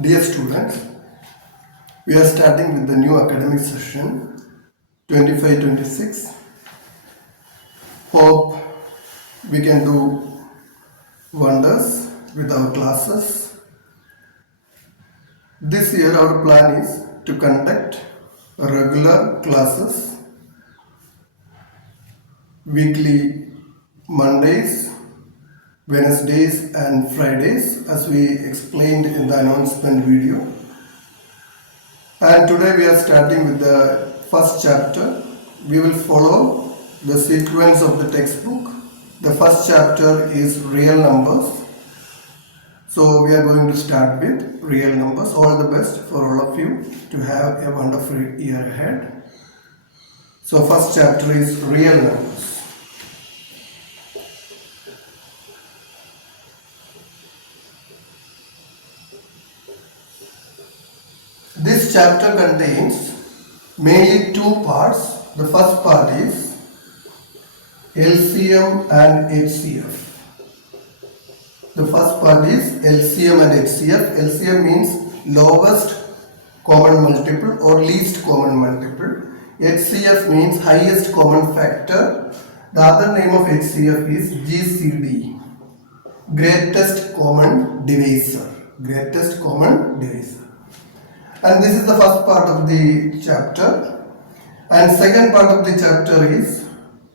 Dear students, we are starting with the new academic session 25-26. Hope we can do wonders with our classes. This year our plan is to conduct regular classes weekly Mondays, Wednesdays and Fridays, as we explained in the announcement video. And today we are starting with the first chapter. We will follow the sequence of the textbook. The first chapter is real numbers. So we are going to start with real numbers. All the best for all of you to have a wonderful year ahead. So first chapter is real numbers. This chapter contains mainly two parts. The first part is LCM and HCF. The first part is LCM and HCF. LCM means lowest common multiple or least common multiple. HCF means highest common factor. The other name of HCF is GCD, greatest common divisor. Greatest common divisor. And this is the first part of the chapter. And second part of the chapter is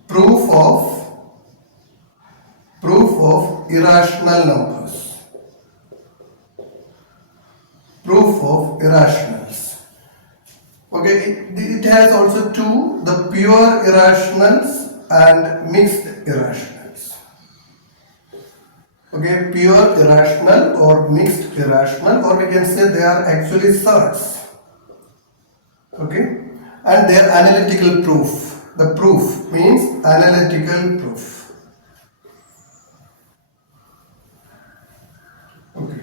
proof of irrational numbers. Proof of irrationals. Okay, it has also two, the pure irrationals and mixed irrationals. Okay, pure irrational or mixed irrational, or we can say they are actually surds. Okay, and their analytical proof. The proof means analytical proof. Okay.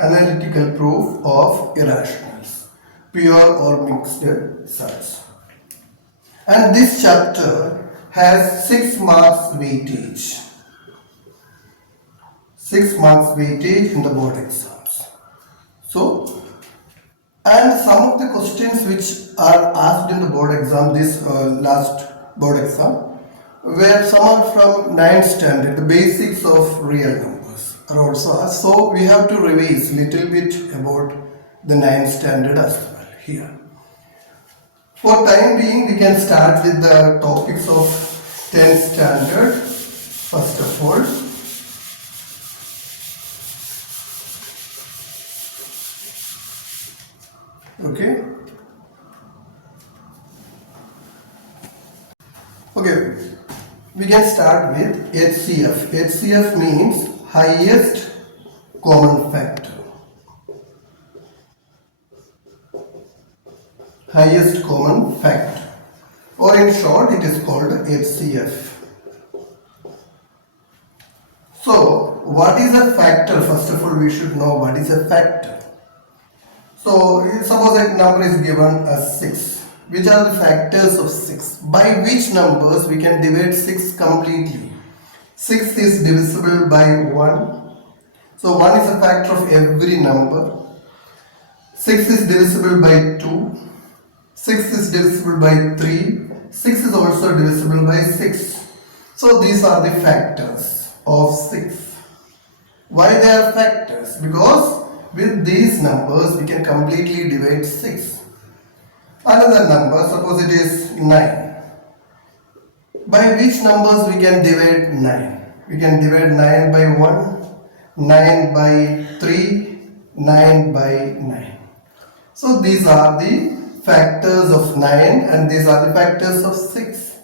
Analytical proof of irrationals, pure or mixed surds. And this chapter has 6 marks weightage. 6 marks weightage in the board exams. So, and some of the questions which are asked in the board exam, this last board exam, where some are from 9th standard, the basics of real numbers are also asked. So, we have to revise little bit about the 9th standard as well here. For time being, we can start with the topics of 10th standard, first of all. Okay. Okay, we can start with HCF. HCF means highest common factor. Highest common factor, or in short it is called HCF. So what is a factor? First of all, we should know what is a factor. So suppose a number is given as 6. Which are the factors of 6? By which numbers we can divide 6 completely? 6 is divisible by 1. So 1 is a factor of every number. 6 is divisible by 2. 6 is divisible by 3. 6 is also divisible by 6. So these are the factors of 6. Why they are factors? Because with these numbers we can completely divide 6. Another number, suppose it is 9. By which numbers we can divide 9? We can divide 9 by 1, 9 by 3, 9 by 9. So these are the factors of 9 and these are the factors of 6.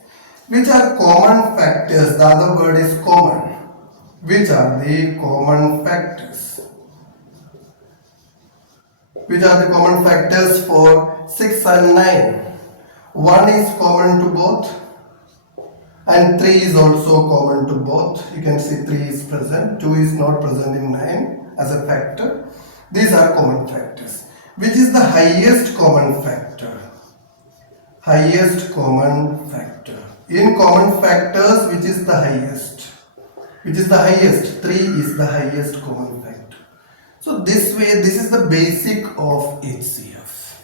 Which are common factors? The other word is common. Which are the common factors? Which are the common factors for 6 and 9? 1 is common to both and 3 is also common to both. You can see 3 is present, 2 is not present in 9 as a factor. These are common factors. Which is the highest common factor? Highest common factor. In common factors, which is the highest? which is the highest. 3 is the highest common factor. So this way, this is the basic of HCF.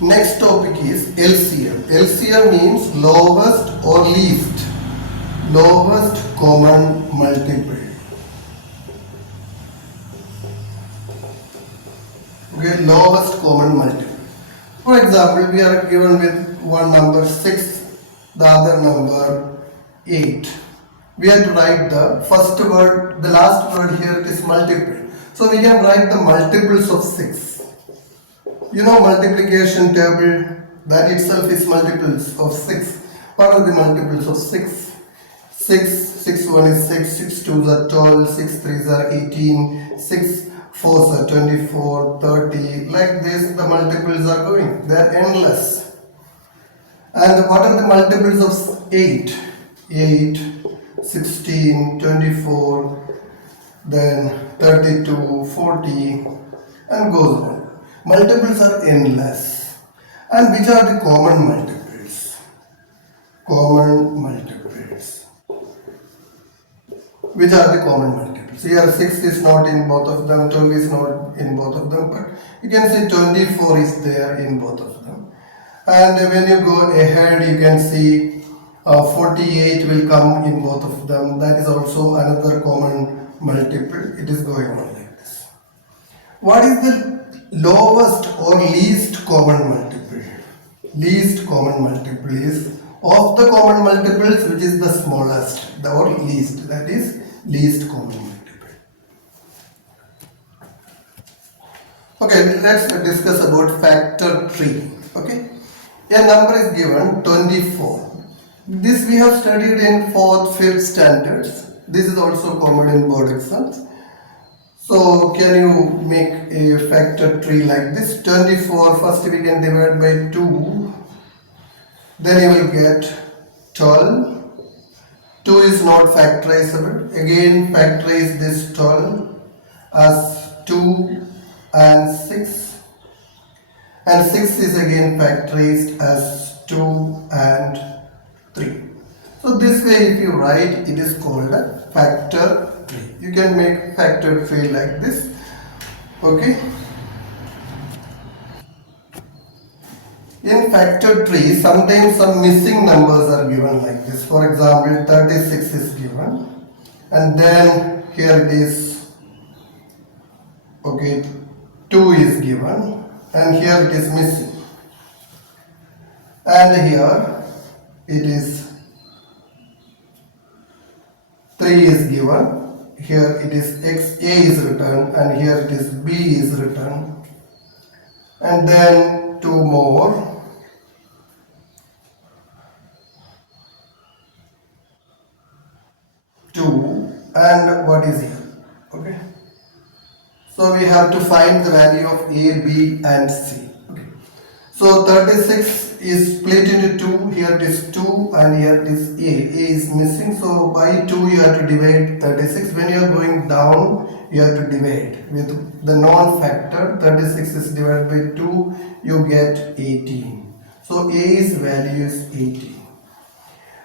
Next topic is LCM. LCM means lowest or least, lowest common multiple. Okay, lowest common multiple. For example, we are given with one number 6, the other number 8. We have to write the first word, the last word here it is multiple. So we can write the multiples of 6. You know multiplication table, that itself is multiples of 6. What are the multiples of 6? 6 1 is 6, 6 2s are 12, 6 3s are 18, 6 4s are 24, 30. Like this the multiples are going. They are endless. And what are the multiples of 8? 8, 16, 24, then 32, 40 and goes on. Multiples are endless. And which are the common multiples? Common multiples. Which are the common multiples? Here 6 is not in both of them, 12 is not in both of them, but you can see 24 is there in both of them. And when you go ahead, you can see 48 will come in both of them. That is also another common multiple. It is going on like this. What is the lowest or least common multiple? Least common multiple is of the common multiples, which is the smallest or least, that is least common multiple. Okay, let's discuss about factor tree. Okay, a number is given 24. This we have studied in 4th, 5th standards. This is also common in board exams. So can you make a factor tree like this? 24, first we can divide by 2. Then you will get 12. 2 is not factorizable. Again factorize this 12 as 2 and 6. And 6 is again factorized as 2 and 3. So this way if you write, it is called a factor tree. You can make factor tree like this. Okay. In factor tree, sometimes some missing numbers are given like this. For example, 36 is given, and then here it is, okay, 2 is given, and here it is missing. And here it is 3 is given, here it is xa is written, and here it is b is written, and then 2 more. And what is here? Okay, so we have to find the value of a, b and c. Okay, so 36 is split into 2. Here it is 2 and here it is a is missing, so by 2 you have to divide 36. When you are going down, you have to divide with the non-factor. 36 is divided by 2, you get 18. So a's value is 18.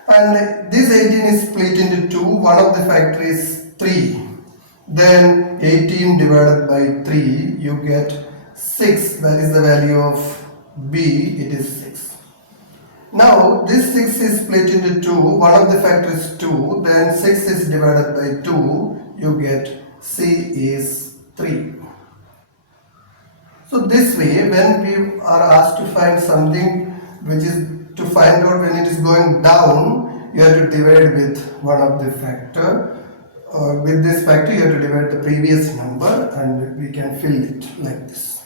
And this 18 is split into 2. One of the factor is 3. Then 18 divided by 3, you get 6. That is the value of b. It is 6. Now this 6 is split into 2. One of the factor is 2. Then 6 is divided by 2. You get c is 3. So this way, when we are asked to find something, which is to find out when it is going down, you have to divide with one of the factor. With this factor you have to divide the previous number, and we can fill it like this.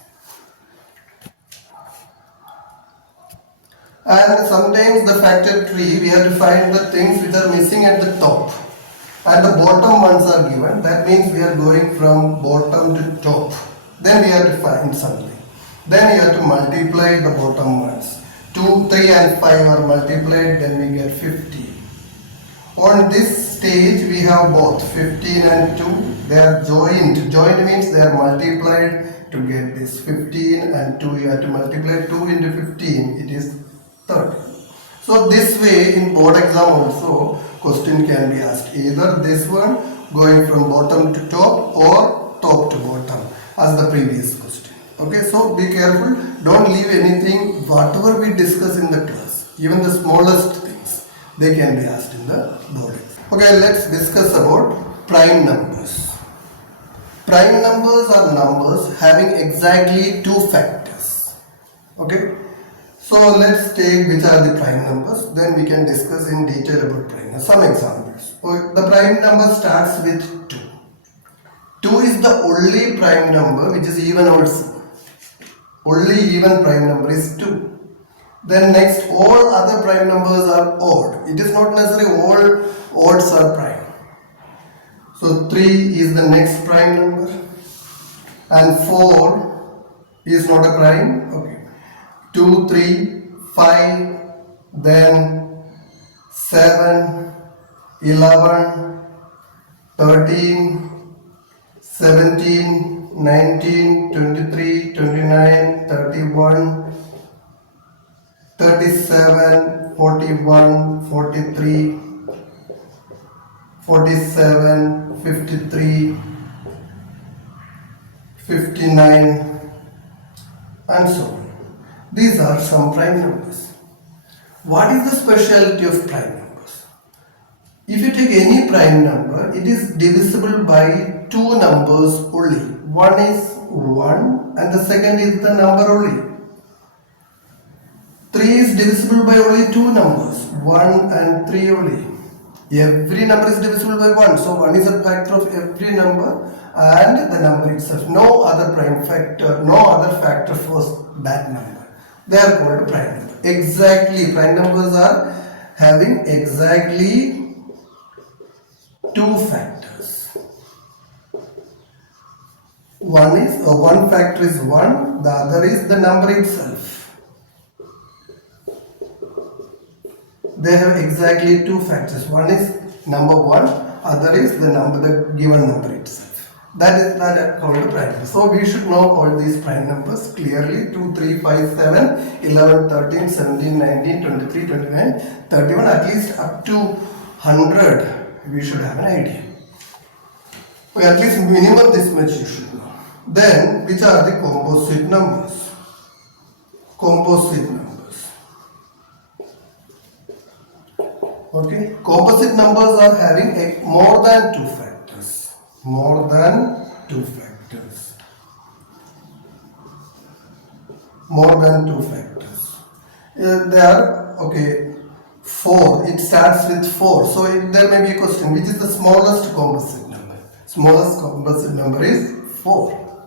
And sometimes the factor tree, we have to find the things which are missing at the top, and the bottom ones are given. That means we are going from bottom to top. Then we have to find something. Then you have to multiply the bottom ones. 2, 3 and 5 are multiplied, then we get 50. On this stage we have both 15 and 2. They are joined. Joined means they are multiplied to get this 15 and 2. You have to multiply 2 into 15. It is 30. So this way in board exam also question can be asked, either this one going from bottom to top or top to bottom as the previous question. Okay, so be careful, don't leave anything, whatever we discuss in the class, even the smallest things, they can be asked in the board exam. Okay, let's discuss about prime numbers. Prime numbers are numbers having exactly two factors. Okay, so let's take which are the prime numbers, then we can discuss in detail about prime numbers. Some examples. The prime number starts with 2. 2 is the only prime number which is even also. Only even prime number is 2. Then next, all other prime numbers are odd. It is not necessarily all odds are prime. So 3 is the next prime number and 4 is not a prime. Okay. 2, 3, 5, then 7, 11, 13, 17, 19, 23, 29, 31, 37, 41, 43, 47, 53, 59 and so on. These are some prime numbers. What is the specialty of prime numbers? If you take any prime number, it is divisible by two numbers only. One is 1 and the second is the number only. 3 is divisible by only two numbers, 1 and 3 only. Every number is divisible by 1, so 1 is a factor of every number and the number itself. No other prime factor, no other factor for that number. They are called prime number. Exactly, prime numbers are having exactly two factors. One factor is 1, the other is the number itself. They have exactly two factors. One is number 1, other is the given number itself. That is called a prime number. So we should know all these prime numbers clearly. 2, 3, 5, 7, 11, 13, 17, 19, 23, 29, 31, at least up to 100 we should have an idea. Okay, at least minimum this much you should know. Then which are the composite numbers? Composite numbers. Okay, composite numbers are having more than two factors. More than two factors. More than two factors. They are, okay, 4. It starts with 4. So there may be a question, which is the smallest composite number? Smallest composite number is 4.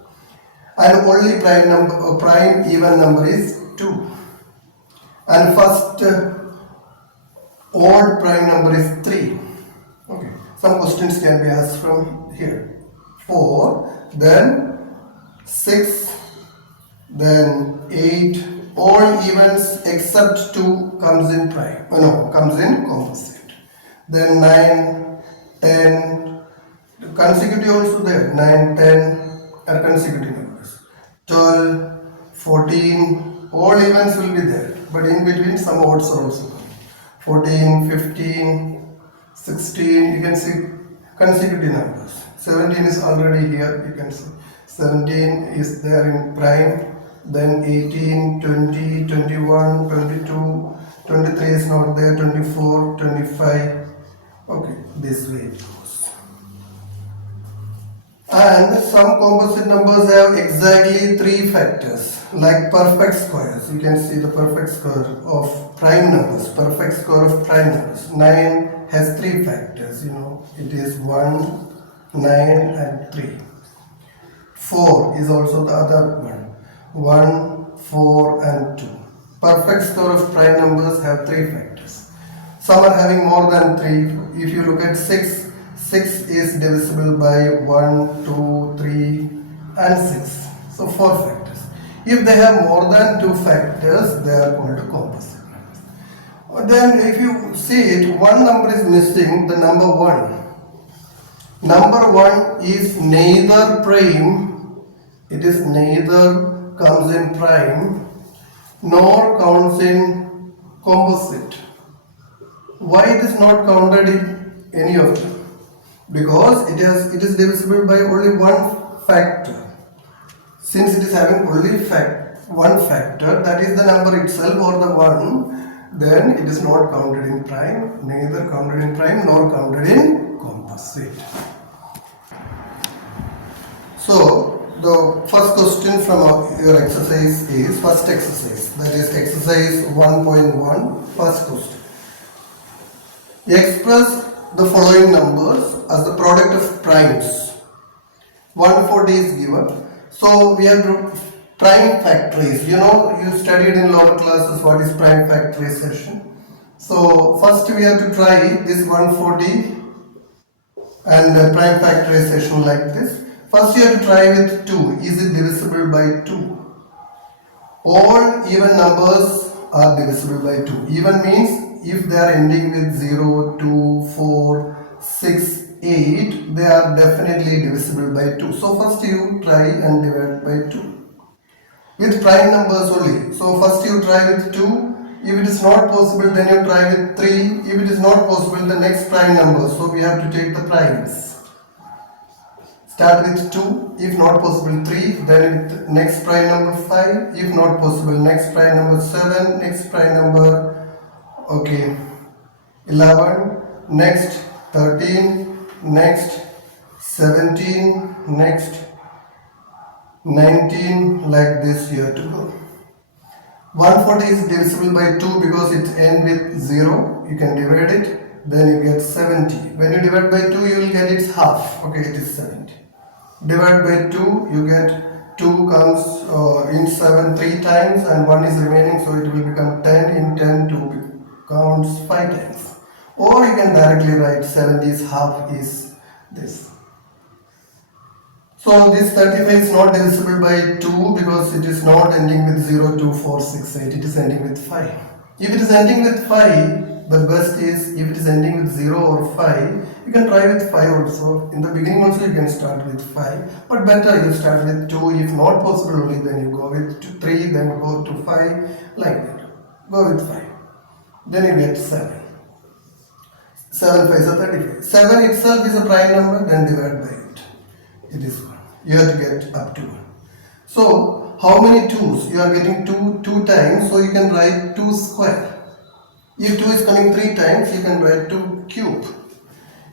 And only prime even number is 2. And first odd prime number is 3. Okay. Some questions can be asked from here. 4, then 6, then 8. All evens except 2 comes in prime. Comes in composite. Then 9, 10, consecutive also there. 9, 10 are consecutive numbers. 12, 14, all evens will be there. But in between some odds are also coming. 14, 15, 16, you can see consecutive numbers. 17 is already here, you can see. 17 is there in prime. Then 18, 20, 21, 22, 23 is not there, 24, 25. Okay, this way it goes. And some composite numbers have exactly 3 factors, like perfect squares. You can see the perfect square of prime numbers, perfect square of prime numbers. 9 has 3 factors, it is 1, 9 and 3. 4 is also the other one. 1, 4 and 2. Perfect square of prime numbers have 3 factors. Some are having more than 3. If you look at 6, 6 is divisible by 1, 2, 3 and 6. So 4 factors. If they have more than 2 factors, they are called composite numbers. Then if you see it, one number is missing, the number 1. Number 1 is neither prime, it is neither comes in prime nor counts in composite. Why it is not counted in any of them? Because it is divisible by only one factor. Since it is having only one factor, that is the number itself or the one, then it is not counted in prime, neither counted in prime nor counted in composite. So the first question from your exercise is first exercise, that is exercise 1.1, first question. Express the following numbers as the product of primes. 140 is given. So we have to prime factories. You know, you studied in lower classes what is prime factorization. So first we have to try this 140 and prime factorization like this. First you have to try with 2. Is it divisible by 2? All even numbers are divisible by 2. Even means if they are ending with 0, 2, 4, 6, 8, they are definitely divisible by 2. So first you try and divide by 2. With prime numbers only. So first you try with 2. If it is not possible, then you try with 3. If it is not possible, the next prime number. So we have to take the primes. Start with 2. If not possible, 3. Then with next prime number 5. If not possible, next prime number 7. Next prime number 11, next 13, next 17, next 19, like this you have to go. 140 is divisible by 2 because it ends with 0. You can divide it, then you get 70. When you divide by 2, you will get its half. Okay, it is 70. Divide by 2, you get 2 comes in 7 3 times and 1 is remaining, so it will become 10. In 10, 2 counts 5 times. Or you can directly write 70's half is this. So this 35 is not divisible by 2 because it is not ending with 0, 2, 4, 6, 8. It is ending with 5. If it is ending with 5, the best is if it is ending with 0 or 5, you can try with 5 also. In the beginning also you can start with 5. But better you start with 2. If not possible only, then you go with 3, then go to 5, like that. Go with 5. Then you get 7. 7 5 is 35. 7 itself is a prime number, then divide by it. It is 1. You have to get up to 1. So, how many 2's? You are getting 2 times, so you can write 2 square. If 2 is coming 3 times, you can write 2 cube.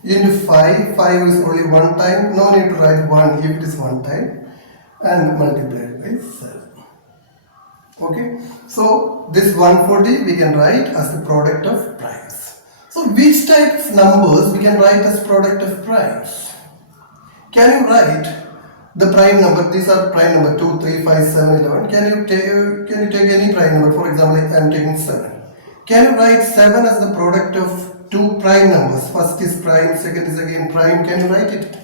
Into 5, 5 is only 1 time, no need to write 1 if it is 1 time, and multiplied by 7. Okay, so this 140 we can write as the product of primes. So which type of numbers we can write as product of primes? Can you write the prime number? These are prime number 2, 3, 5, 7, 11. Can you take any prime number? For example, I am taking 7. Can you write 7 as the product of 2 prime numbers? First is prime, second is again prime. Can you write it?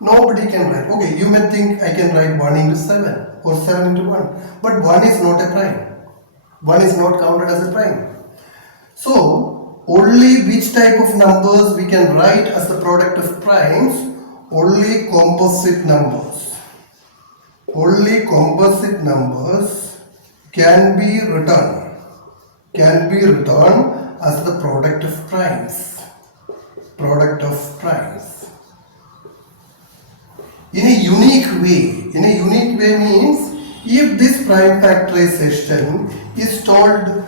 Nobody can write. Okay, you may think I can write 1 into 7 or 7 into 1. But 1 is not a prime. 1 is not counted as a prime. So, only which type of numbers we can write as the product of primes? Only composite numbers. Only composite numbers can be written as the product of primes. Product of primes. In a unique way means if this prime factorization is told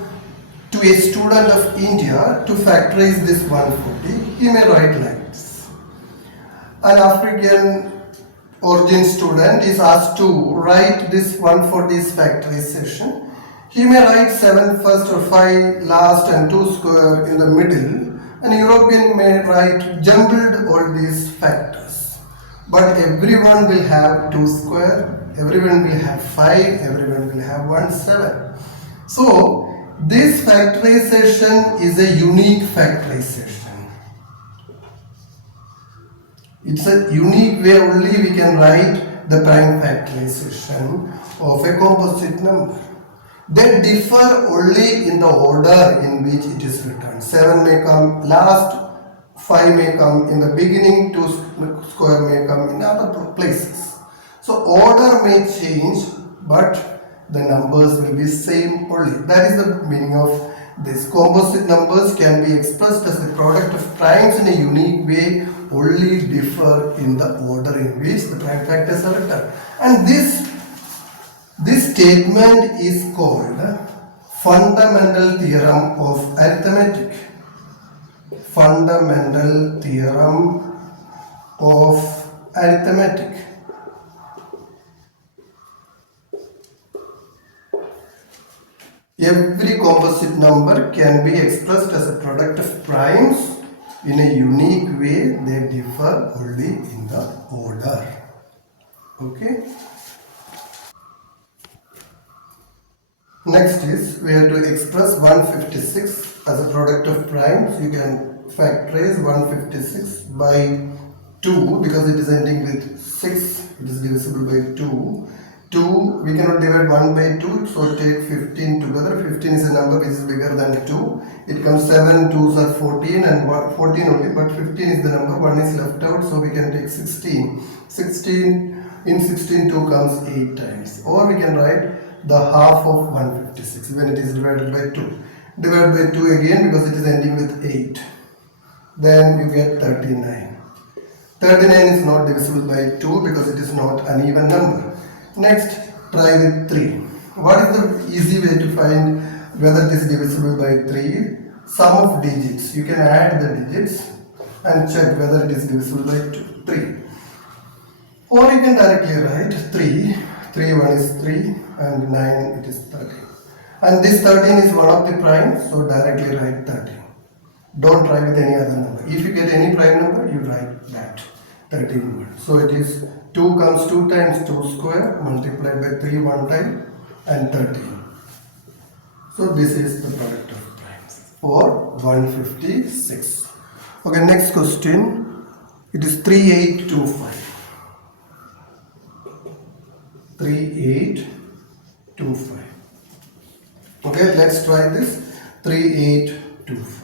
to a student of India to factorize this 140, he may write like this. An African origin student is asked to write this 140's factorization. He may write 7 first or 5 last and 2 square in the middle. An European may write jumbled all these factors. But everyone will have 2 square, everyone will have 5, everyone will have 1 7. So this factorization is a unique factorization. It's a unique way only we can write the prime factorization of a composite number. They differ only in the order in which it is written. 7 may come last, 5 may come in the beginning, 2 square may come in other places. So order may change, but the numbers will be same only. That is the meaning of These composite numbers can be expressed as the product of primes in a unique way, only differ in the order in which the prime factors are written. And this statement is called fundamental theorem of arithmetic. Fundamental theorem of arithmetic. Every composite number can be expressed as a product of primes in a unique way. They differ only in the order. Okay. Next is we have to express 156 as a product of primes. You can factorize 156 by 2 because it is ending with 6. It is divisible by 2. 2, we cannot divide 1 by 2, so take 15 together. 15 is a number which is bigger than 2. It comes 7, 2s are 14 and 14 only, but 15 is the number, 1 is left out, so we can take 16. 16, in 16 2 comes 8 times. Or we can write the half of 156 when it is divided by 2. Divide by 2 again because it is ending with 8. Then you get 39. 39 is not divisible by 2 because it is not an even number. Next, try with 3. What is the easy way to find whether it is divisible by 3? Sum of digits. You can add the digits and check whether it is divisible by 3. Or you can directly write 3. 3 1 is 3 and 9 it is 13. And this 13 is one of the primes, so directly write 13. Don't try with any other number. If you get any prime number, you write that 13. So it is 2 comes 2 times 2 square multiplied by 3 one time and 13. So this is the product of primes for 156. Okay, next question. It is 3825. 3825. Okay, let's try this. 3825.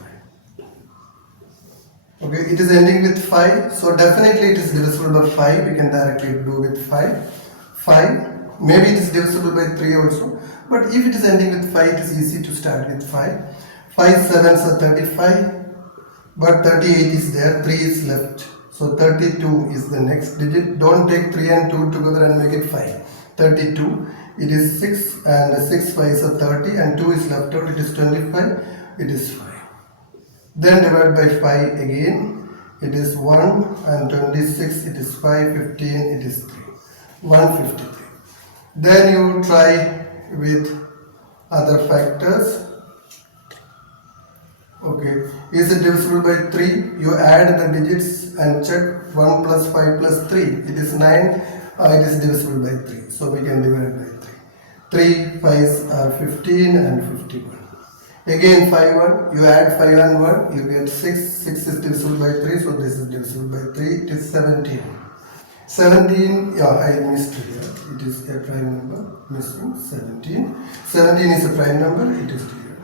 Okay, it is ending with 5, so definitely it is divisible by 5. We can directly do with 5. 5, maybe it is divisible by 3 also, but if it is ending with 5, it is easy to start with 5. 5 7s are 35, but 38 is there, 3 is left, so 32 is the next digit. Don't take 3 and 2 together and make it 5. 32, it is 6 and 6 5s are 30 and 2 is left out, it is 25, it is 5. Then divide by 5 again, it is 1 and 26, it is 5, 15, it is 3, 153. Then you try with other factors. Okay, is it divisible by 3? You add the digits and check 1 plus 5 plus 3, it is 9, it is divisible by 3, so we can divide by 3. 3 5s are 15 and 51. Again 5 1, you add 5 and 1, you get 6, 6 is divisible by 3, so this is divisible by 3, it is 17. 17, yeah, I missed here, it is a prime number, missing 17. 17 is a prime number, it is here.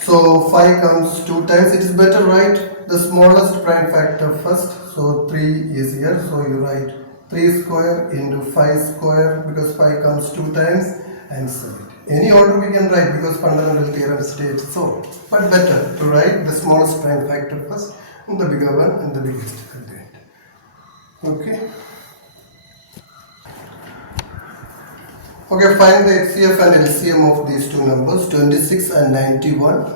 So 5 comes 2 times, it is better write the smallest prime factor first, so 3 is here, so you write 3 square into 5 square because 5 comes 2 times and 7. Any order we can write because fundamental theorem states so, but better to write the smallest prime factor first and the bigger one and the biggest at the end. Okay. Okay, find the HCF and LCM of these two numbers 26 and 91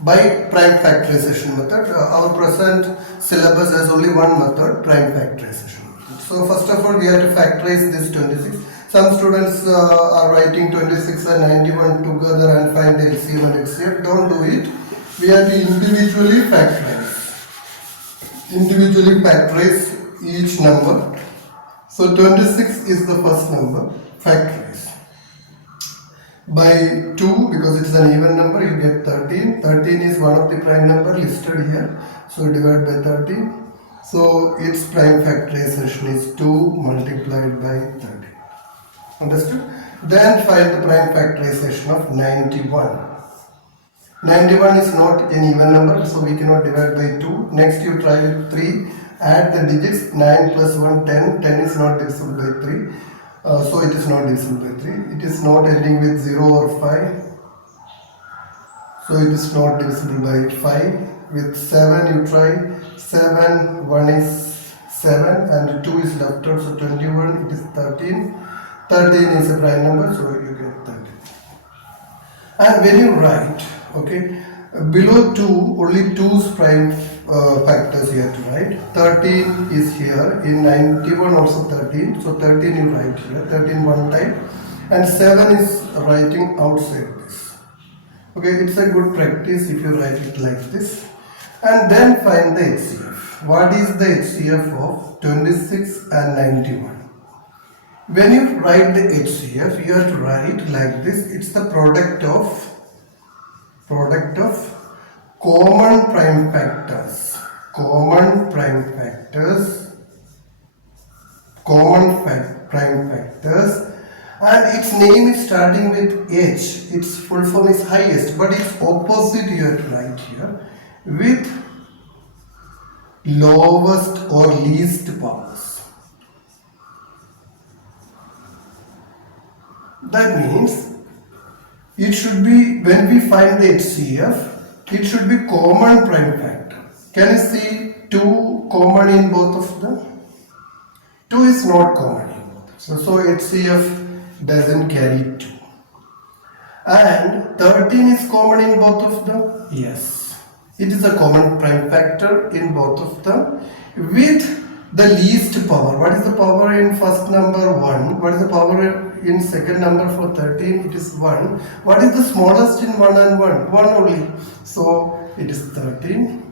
by prime factorization method. Our present syllabus has only one method, prime factorization method. So first of all we have to factorize this 26. Some students are writing 26 and 91 together and find the LCM and HCF. Don't do it. We have to individually factorize. Individually factorize each number. So 26 is the first number. Factorize. By 2, because it is an even number, you get 13. 13 is one of the prime number listed here. So divide by 13. So its prime factorization is 2 multiplied by 13. Understood? Then find the prime factorization of 91. 91 is not an even number, so we cannot divide by 2. Next you try with 3. Add the digits. 9 plus 1, 10. 10 is not divisible by 3. So it is not divisible by 3. It is not ending with 0 or 5. So it is not divisible by 5. With 7 you try. 7, 1 is 7 and 2 is left out. So 21, it is 13. 13 is a prime number, so you get 13. And when you write, okay, below 2, only 2's prime factors you have to write. 13 is here, in 91 also 13, so 13 you write here, 13 one time, and 7 is writing outside this. Okay, it's a good practice if you write it like this. And then find the HCF. What is the HCF of 26 and 91? When you write the HCF, you have to write like this. It's the product of common prime factors, prime factors, and its name is starting with H. Its full form is highest, but its opposite you have to write here with lowest or least powers. That means it should be, when we find the HCF, it should be common prime factor. Can you see 2 common in both of them? 2 is not common in both. So HCF doesn't carry 2. And 13 is common in both of them? Yes. It is a common prime factor in both of them with the least power. What is the power in first number? 1. What is the power in second number for 13? It is 1. What is the smallest in 1 and 1? 1 only. So it is 13.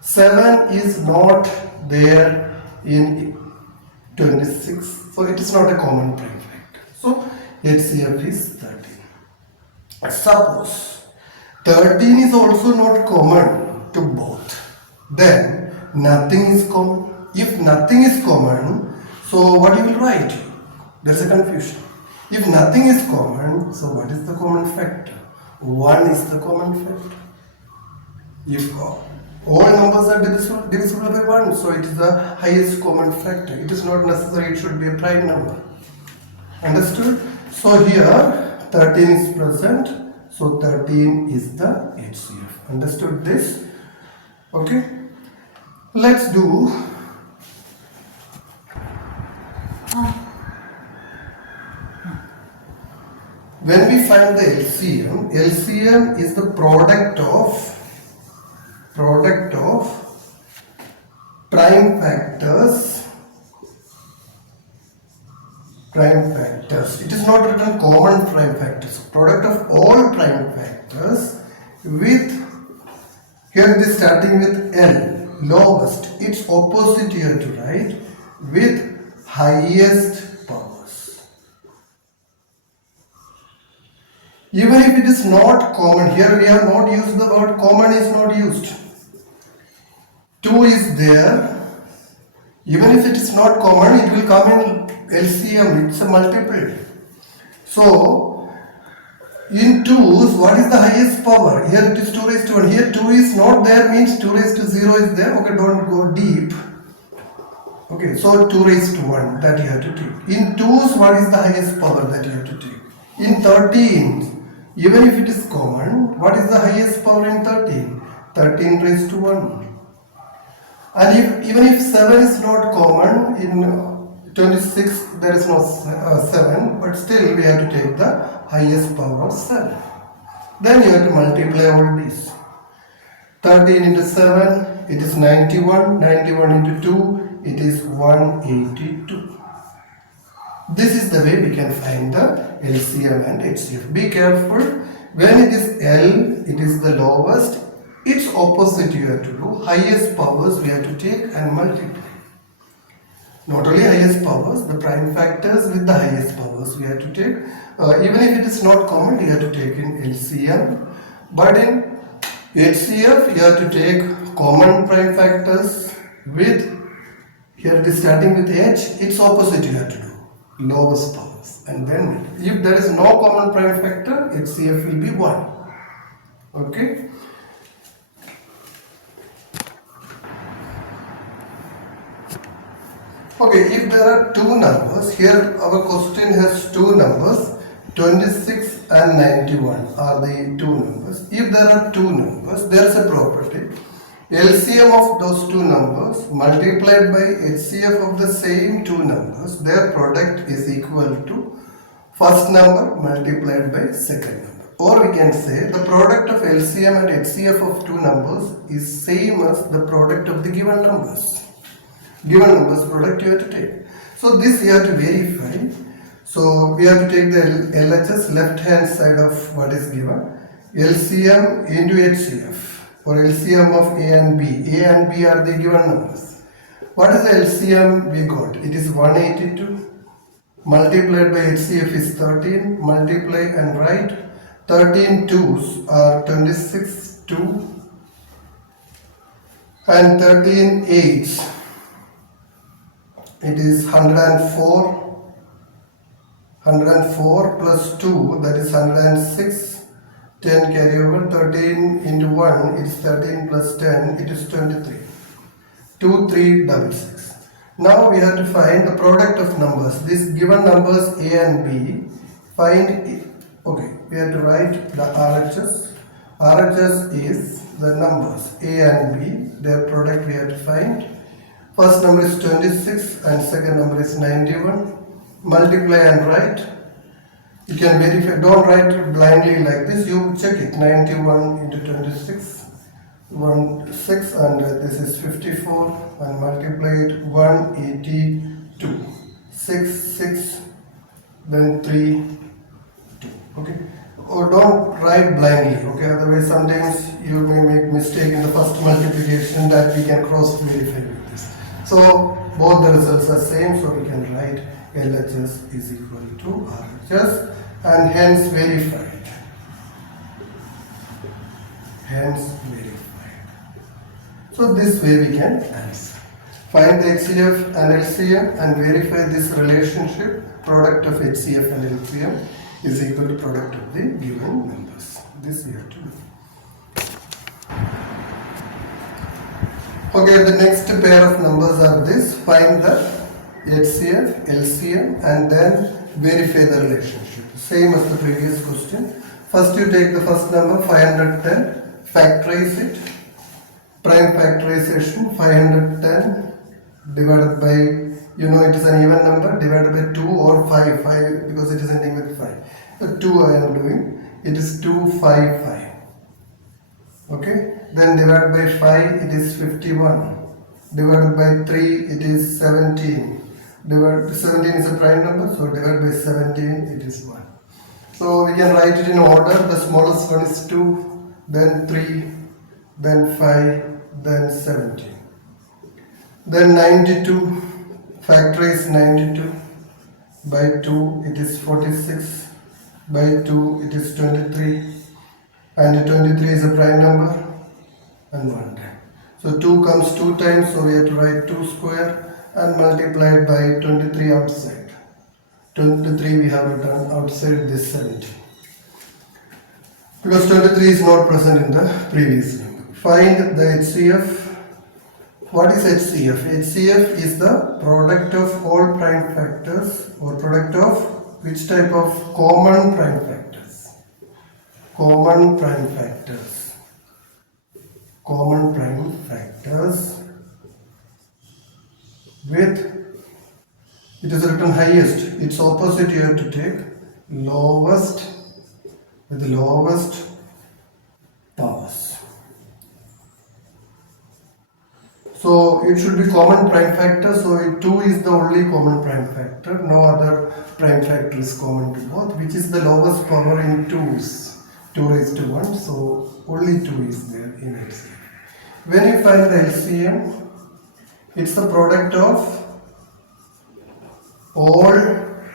7 is not there in 26. So it is not a common prime factor. So HCF is 13. Suppose 13 is also not common to both. Then nothing is common. If nothing is common, so what you will write? There is a confusion. If nothing is common, so what is the common factor? 1 is the common factor. If all numbers are divisible by 1, so it is the highest common factor. It is not necessary it should be a prime number. Understood? So here 13 is present, so 13 is the HCF. Understood this? Okay. Let's do when we find the LCM, LCM is the product of prime factors. It is not written common prime factors. Product of all prime factors with, here it is starting with L, lowest. Its opposite you have to write with highest powers. Even if it is not common, here we have not used the word common, is not used. 2 is there. Even if it is not common, it will come in LCM, it's a multiple. So in 2's, what is the highest power? Here it is 2 raised to 1. Here 2 is not there, means 2 raised to 0 is there. Okay, don't go deep. Okay, so 2 raised to 1, that you have to take. In 2's, what is the highest power that you have to take? In 13, even if it is common, what is the highest power in 13? 13 raised to 1. And even if 7 is not common, in 26 there is no 7, but still we have to take the highest power of 7. Then you have to multiply all these. 13 into 7, it is 91. 91 into 2, it is 182. This is the way we can find the LCM and HCF. Be careful, when it is L, it is the lowest. Its opposite you have to do. Highest powers we have to take and multiply. Not only highest powers, the prime factors with the highest powers we have to take. Even if it is not common, you have to take in LCM. But in HCF, you have to take common prime factors with, here it is starting with H, its opposite you have to do. Lowest powers. And then if there is no common prime factor, HCF will be 1. Okay. Okay, if there are two numbers, here our question has two numbers, 26 and 91 are the two numbers. If there are two numbers, there is a property. LCM of those two numbers multiplied by HCF of the same two numbers, their product is equal to first number multiplied by second number. Or we can say the product of LCM and HCF of two numbers is same as the product of the given numbers. Given numbers product you have to take. So this you have to verify. So we have to take the LHS left hand side of what is given. LCM into HCF or LCM of A and B. A and B are the given numbers. What is the LCM we got? It is 182 multiplied by HCF is 13. Multiply and write. 13 2s are 26 2 and 13 8s. It is 104. 104 plus 2, that is 106. 10 carry over. 13 into 1 is 13 plus 10, it is 23. 2366. Now we have to find the product of numbers. These given numbers A and B. Find, okay, we have to write the RHS. RHS is the numbers A and B. Their product we have to find. First number is 26 and second number is 91. Multiply and write. You can verify, don't write blindly like this, you check it. 91 into 26, 6 and this is 54 and multiply it 182, 6, then 3, 2. Okay. Or don't write blindly, okay, otherwise sometimes you may make mistake in the first multiplication that we can cross verify with this. So both the results are same, so we can write LHS is equal to RHS and hence verified. Hence verified. So this way we can answer. Find the HCF and LCM and verify this relationship. Product of HCF and LCM is equal to product of the given numbers. This we have to do. Okay, the next pair of numbers are this. Find the HCF, LCM and then verify the relationship. Same as the previous question. First you take the first number 510, factorize it. Prime factorization 510 divided by, you know it is an even number, divided by 2 or 5 because it is ending with 5. The 2 I am doing, it is 255. Okay, then divided by 5 it is 51. Divided by 3 it is 17. 17 is a prime number, so divided by 17 it is 1. So we can write it in order. The smallest one is 2, then 3, then 5, then 17. Then 92, factorize 92 by 2 it is 46, by 2 it is 23 and 23 is a prime number and 1 time. So 2 comes 2 times, so we have to write 2 square and multiplied by 23 outside. 23 we have written outside this 17. Because 23 is not present in the previous number. Find the HCF. What is HCF? HCF is the product of all prime factors or product of which type of common prime factors? Common prime factors. Common prime factors with, it is written highest, its opposite you have to take lowest, with the lowest powers. So it should be common prime factor, so 2 is the only common prime factor, no other prime factor is common to both, which is the lowest power in 2's, 2 raised to 1, so only 2 is there in LCM. When you find the LCM, it's the product of all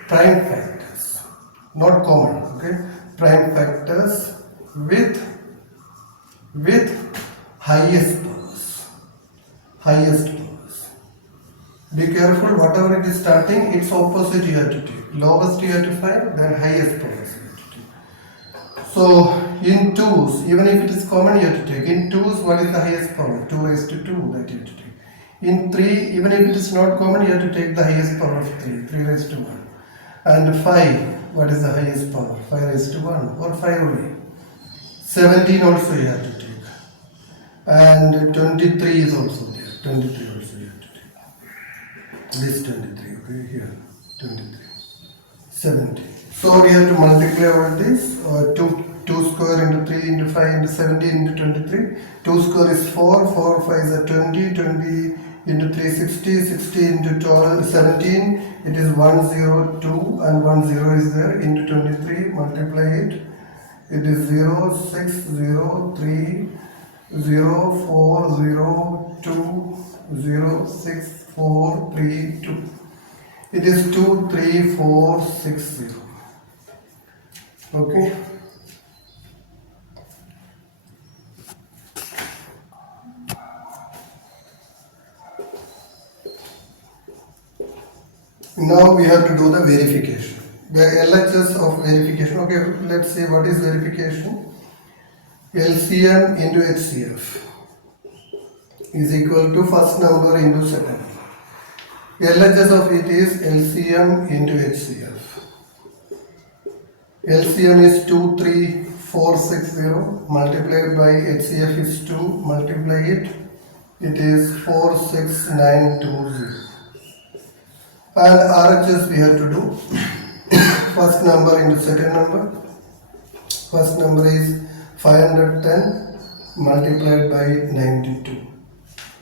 prime factors, not common, okay? Prime factors with highest powers. Highest powers. Be careful, whatever it is starting, its opposite you have to take. Lowest you have to find, then highest powers you have to take. So in 2's, even if it is common you have to take. In 2's, what is the highest power? 2 raised to 2 that you have to take. In 3, even if it is not common, you have to take the highest power of 3, 3 raised to 1. And 5, What is the highest power? 5 raised to 1 or 5 only. 17 also you have to take. And 23 is also there. 23 also you have to take. This 23, okay, here. 23. 70. So we have to multiply all this. 2 square into 3 into 5 into 17 into 23. 2 square is 4. 4 5 is 20. 20 into 3 60. 60 into 12 17. It is 102 and 10 is there into 23. Multiply it. It is 0 6 0 3 0 4 0 2 0 6 4 3 2. It is 2 3 4 6 0. Okay. Now we have to do the verification. The LHS of verification. Okay, let's see what is verification. LCM into HCF is equal to first number into second number. LHS of it is LCM into HCF. LCM is 23460 multiplied by HCF is 2, multiply it, it is 46920. And RHS we have to do first number into second number. First number is 510 multiplied by 92.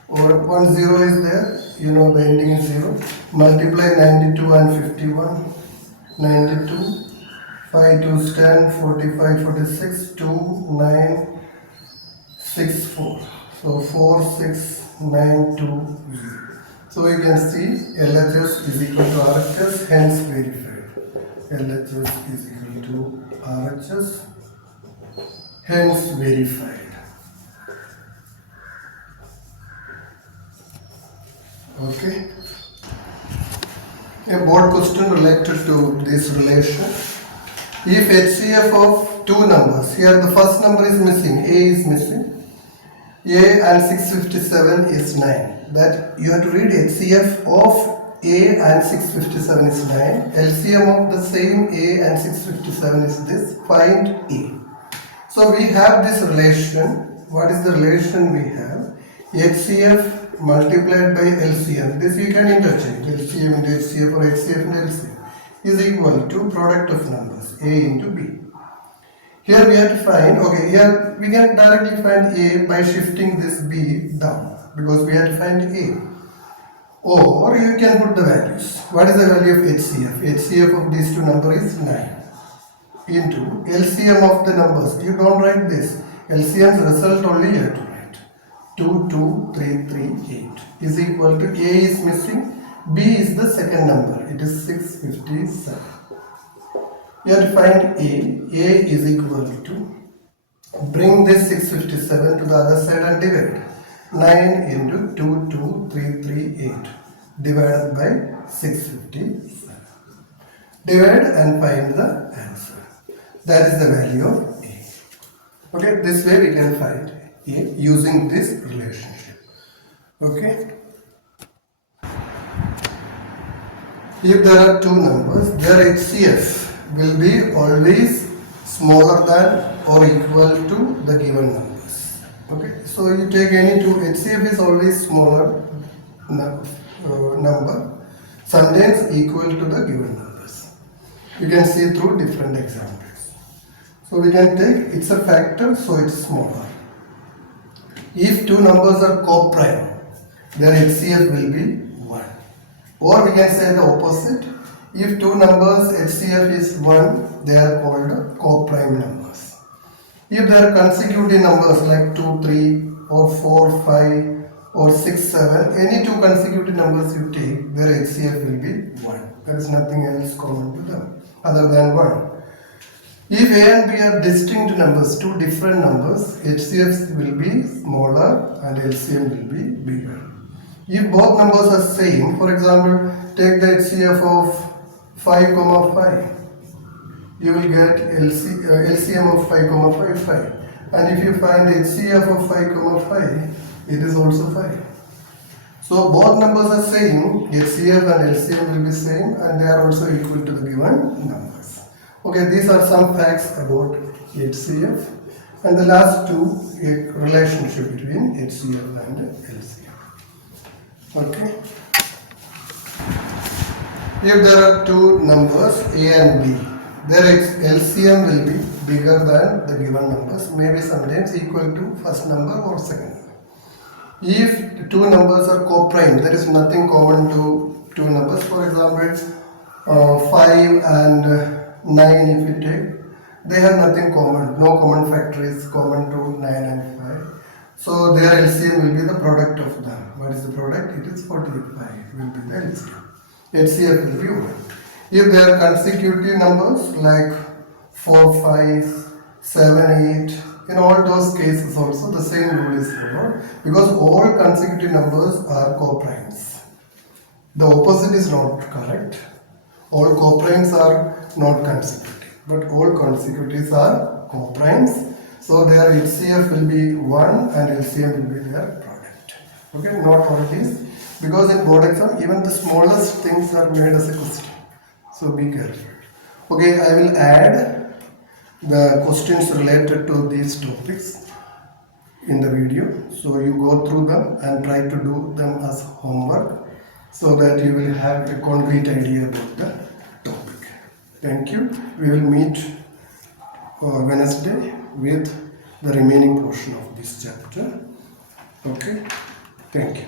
Or 10 is there, you know the ending is 0. Multiply 92 and 51. 92. 5 2 10, 45, 46, 2, 9, 6, 4. So 4, 6, 9, 2, 0. So you can see LHS is equal to RHS, hence verified. LHS is equal to RHS, hence verified. Okay. A board question related to this relation. If HCF of two numbers, here the first number is missing, A is missing, A and 657 is 9. That you have to read HCF of A and 657 is 9. LCM of the same A and 657 is this. Find A. So we have this relation. What is the relation we have? HCF multiplied by LCM. This you can interchange. LCM into HCF or HCF into LCM is equal to product of numbers A into B. Here we have to find, okay, here we can directly find A by shifting this B down because we have to find A. Or you can put the values. What is the value of HCF? HCF of these two numbers is 9 into LCM of the numbers. You don't write this. LCM's result only you have to write. 2, 2, 3, 3, 8 is equal to A is missing. B is the second number. It is 657. You have to find A. A is equal to, bring this 657 to the other side and divide. 9 into 2, 2, 3, 3, 8 divided by 657. Divide and find the answer. That is the value of A. Okay, this way we can find A using this relationship. Okay. If there are two numbers, their HCF will be always smaller than or equal to the given numbers. Okay, so you take any two, HCF is always smaller number, sometimes equal to the given numbers. You can see through different examples. So we can take, it's a factor, so it's smaller. If two numbers are co-prime, their HCF will be 1. Or we can say the opposite. If two numbers HCF is 1, they are called co-prime numbers. If there are consecutive numbers like 2, 3 or 4, 5 or 6, 7, any two consecutive numbers you take, their HCF will be 1. There is nothing else common to them other than 1. If A and B are distinct numbers, two different numbers, HCFs will be smaller and LCM will be bigger. If both numbers are same, for example, take the HCF of 5, 5, you will get LCM of 5, 5, 5. And if you find HCF of 5, 5, it is also 5. So both numbers are same, HCF and LCM will be same and they are also equal to the given numbers. Okay, these are some facts about HCF, and the last two, a relationship between HCF and LCF. Okay. If there are two numbers A and B, their LCM will be bigger than the given numbers, maybe sometimes equal to first number or second number. If the two numbers are co-prime, there is nothing common to two numbers. For example, 5 and 9, if you take, they have nothing common. No common factor is common to 9 and 5. So their LCM will be the product of them. What is the product? It is 45 will be the LCM. HCF will be 1. If they are consecutive numbers like 4, 5, 7, 8, in all those cases also the same rule is followed, because all consecutive numbers are co-primes. The opposite is not correct. All co-primes are not consecutive, but all consecutives are co-primes. So their HCF will be 1 and LCM will be their product. Okay, not all these, because in board exam even the smallest things are made as a question. So be careful. Okay, I will add the questions related to these topics in the video. So you go through them and try to do them as homework, so that you will have a concrete idea about the topic. Thank you. We will meet Wednesday with the remaining portion of this chapter. Okay. Thank you.